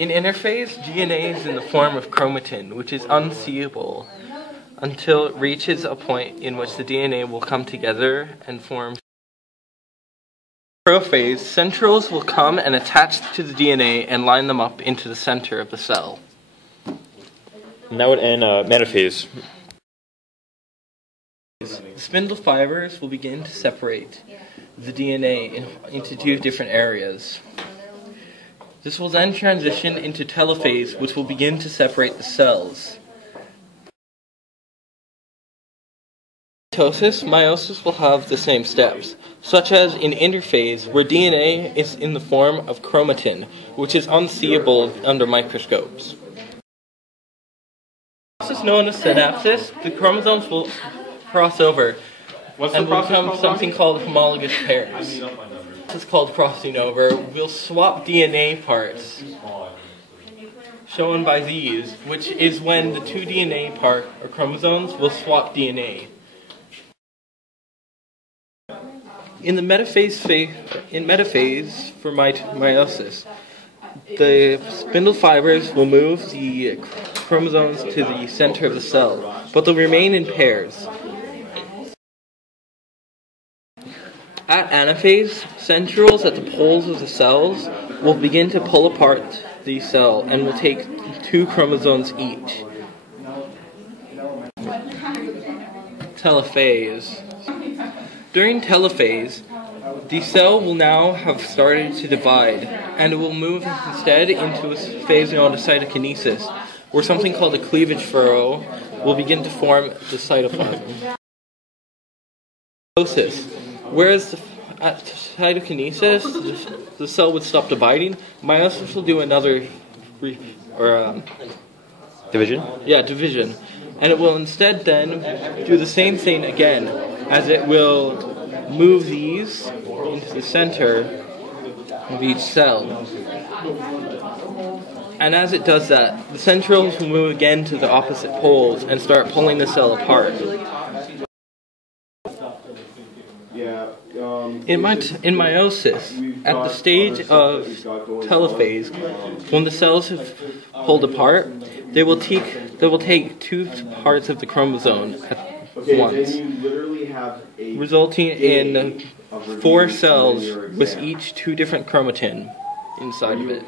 In interphase, DNA is in the form of chromatin, which is unseeable until it reaches a point in which the DNA will come together and form. Prophase, centrioles will come and attach to the DNA and line them up into the center of the cell. And that would end metaphase. The spindle fibers will begin to separate the DNA into two different areas. This will then transition into telophase, which will begin to separate the cells. Meiosis will have the same steps, such as in interphase, where DNA is in the form of chromatin, which is unseeable under microscopes. This is known as synapsis. The chromosomes will cross over and will become something called homologous pairs. This is called crossing over. We'll swap DNA parts, shown by these, which is when the two DNA or chromosomes will swap DNA. In the metaphase for meiosis, the spindle fibers will move the chromosomes to the center of the cell, but they'll remain in pairs. At anaphase, centrioles at the poles of the cells will begin to pull apart the cell and will take two chromosomes each. Telophase. During telophase, the cell will now have started to divide, and it will move instead into a phase known as cytokinesis, where something called a cleavage furrow will begin to form the cytoplasm. Meiosis. Whereas at cytokinesis, the cell would stop dividing, meiosis will do another Division? Yeah, division. And it will instead then do the same thing again, as it will move these into the center of each cell. And as it does that, the centrioles will move again to the opposite poles and start pulling the cell apart. In meiosis, at the stage of telophase, when the cells have pulled apart, they will take two parts of the chromosome at once, resulting in 4 cells with each 2 different chromatin inside of it.